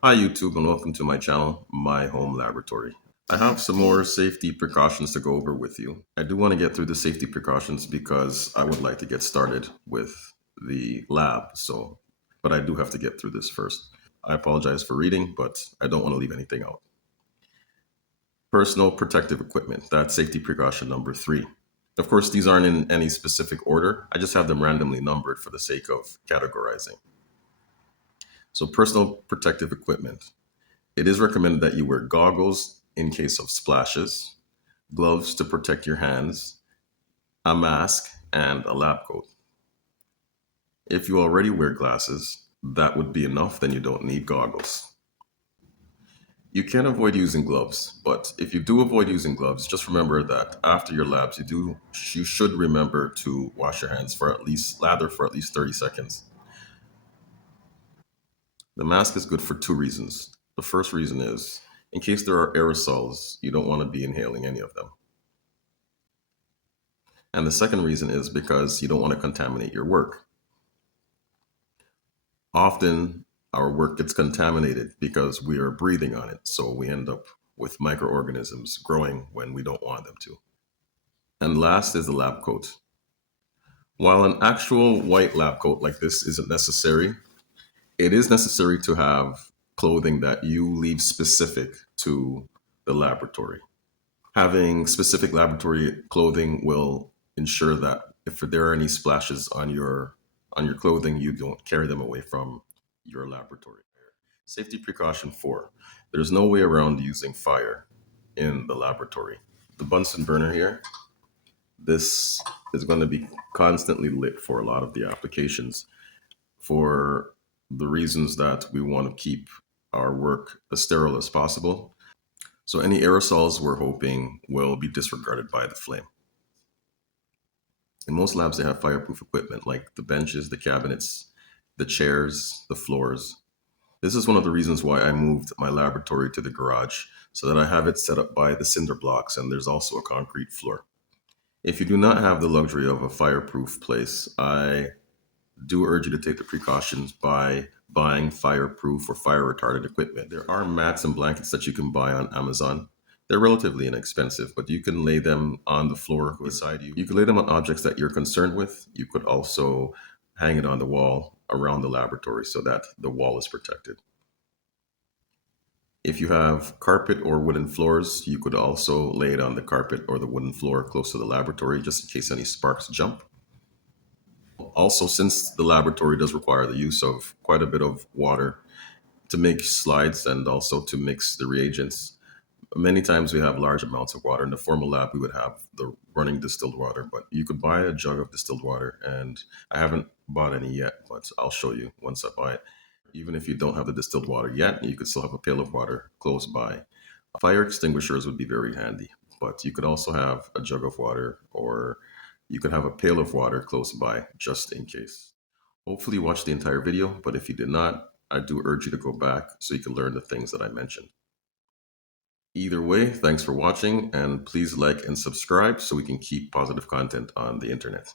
Hi YouTube and welcome to my channel, My Home Laboratory. I have some more safety precautions to go over with you. I do want to get through the safety precautions because I would like to get started with the lab. But I do have to get through this first. I apologize for reading, but I don't want to leave anything out. Personal protective equipment, that's safety precaution number 3. Of course, these aren't in any specific order. I just have them randomly numbered for the sake of categorizing. So personal protective equipment. It is recommended that you wear goggles in case of splashes, gloves to protect your hands, a mask, and a lab coat. If you already wear glasses, that would be enough, then you don't need goggles. You can avoid using gloves, but if you do avoid using gloves, just remember that after your labs, you should remember to wash your hands for at least lather for at least 30 seconds. The mask is good for 2 reasons. The first reason is in case there are aerosols, you don't want to be inhaling any of them. And the second reason is because you don't want to contaminate your work. Often our work gets contaminated because we are breathing on it. So we end up with microorganisms growing when we don't want them to. And last is the lab coat. While an actual white lab coat like this isn't necessary, it is necessary to have clothing that you leave specific to the laboratory. Having specific laboratory clothing will ensure that if there are any splashes on your clothing, you don't carry them away from your laboratory. Safety precaution 4. There's no way around using fire in the laboratory. The Bunsen burner here, this is going to be constantly lit for a lot of the applications for the reasons that we want to keep our work as sterile as possible. So any aerosols we're hoping will be disregarded by the flame. In most labs, they have fireproof equipment like the benches, the cabinets, the chairs, the floors. This is one of the reasons why I moved my laboratory to the garage so that I have it set up by the cinder blocks and there's also a concrete floor. If you do not have the luxury of a fireproof place, I do urge you to take the precautions by buying fireproof or fire retardant equipment. There are mats and blankets that you can buy on Amazon. They're relatively inexpensive, but you can lay them on the floor beside you. You can lay them on objects that you're concerned with. You could also hang it on the wall around the laboratory so that the wall is protected. If you have carpet or wooden floors, you could also lay it on the carpet or the wooden floor close to the laboratory just in case any sparks jump. Also, since the laboratory does require the use of quite a bit of water to make slides and also to mix the reagents, many times we have large amounts of water. In the formal lab, we would have the running distilled water, but you could buy a jug of distilled water, and I haven't bought any yet, but I'll show you once I buy it. Even if you don't have the distilled water yet, you could still have a pail of water close by. Fire extinguishers would be very handy, but you could also have a jug of water or you could have a pail of water close by just in case. Hopefully you watched the entire video, but if you did not, I do urge you to go back so you can learn the things that I mentioned. Either way, thanks for watching and please like and subscribe so we can keep positive content on the internet.